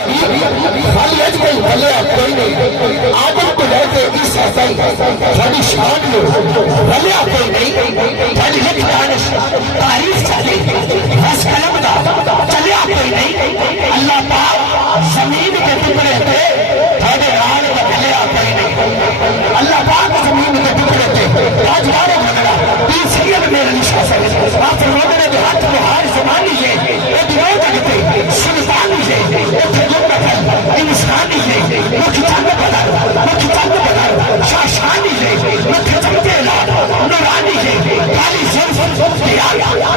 خالی اج کوئی بھلے کوئی نہیں آدم کو لے کے عیسیٰ تائی تھوڑی شان لو بھلے کوئی نہیں تھوڑی لکھ دانش تاریخ چلے بس قلم دا چلے کوئی نہیں اللہ پاک زمین کے ٹکڑے تھے تھوڑے آل کا بھلے کوئی نہیں اللہ پاک زمین کے ٹکڑے تھے راجواروں بھگڑا تین سید میرے نشاء سے آپ روڈنے کے ہاتھ میں ہار زمانی ہے ایک روڈ اگتے سلطانی ہے ایک انسانی ہے مکھی چند بدر شاشانی ہے مکھی چمتے نورانی ہے کالی زلف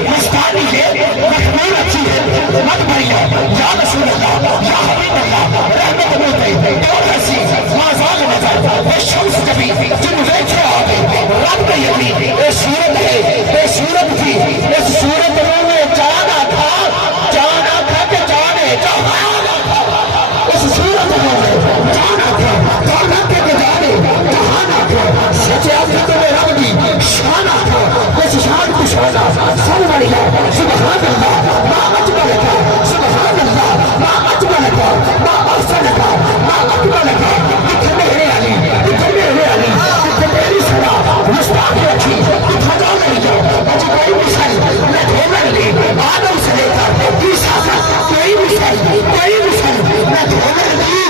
مستانی ہے مخمور اچھی ہے مد بھریا یا رسول اللہ یا حبیب اللہ رحمت موتے اور حسی مازال نظر اے شمس کبھی جن ویچے آگے رب کا یقین اے صورت ہے اے صورت تھی اس صورت میں جانا تھا کہ جانے جہاں صورت میں جانا تھا جانا کے بجانے کہانا تھا سچے آفت میں رب کی شانہ تھا اس شان کو شانہ سن بڑھیا سبحان اللہ ما اجمل کا سبحان اللہ ما اجمل کا ما احسن کا ما اکمل کا لکھ میرے علی لکھ میرے علی لکھ میری صدا مصطفی رکھی لکھ جا میری اج کوئی مثال میں دھومر لی آدم سے لے کر عیسیٰ تک کوئی مثال میں دھومر لی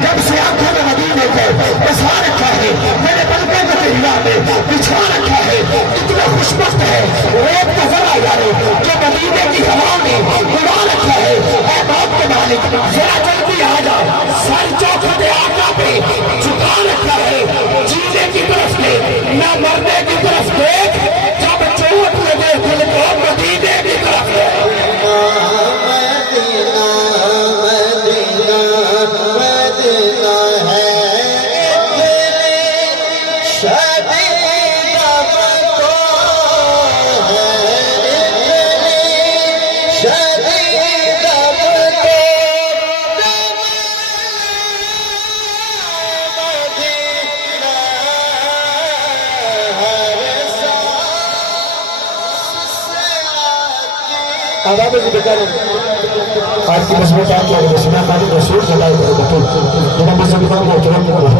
جب سے آنکھوں میں مدینے کو بسا رکھا ہے میرے بلکوں کو تہلا میں بچھا رکھا ہے اتنا خوشبخت ہے ریت کا ذرا یارو جو مدینے کی ہوا میں اڑا رکھا ہے اے باپ کے مالک ذرا جلدی آ جا سر چوکھٹ آقا پہ جھکا رکھا ہے جینے کی طرف دیکھ نہ مرنے کی طرف دیکھ جب چوٹ لگے دل کو مدینے کی طرف آداب کی بکر آج کی مضبوط آج کی رسمہ خالی رسول جلائے کرے بطول جنہا مزدگان کو اکرام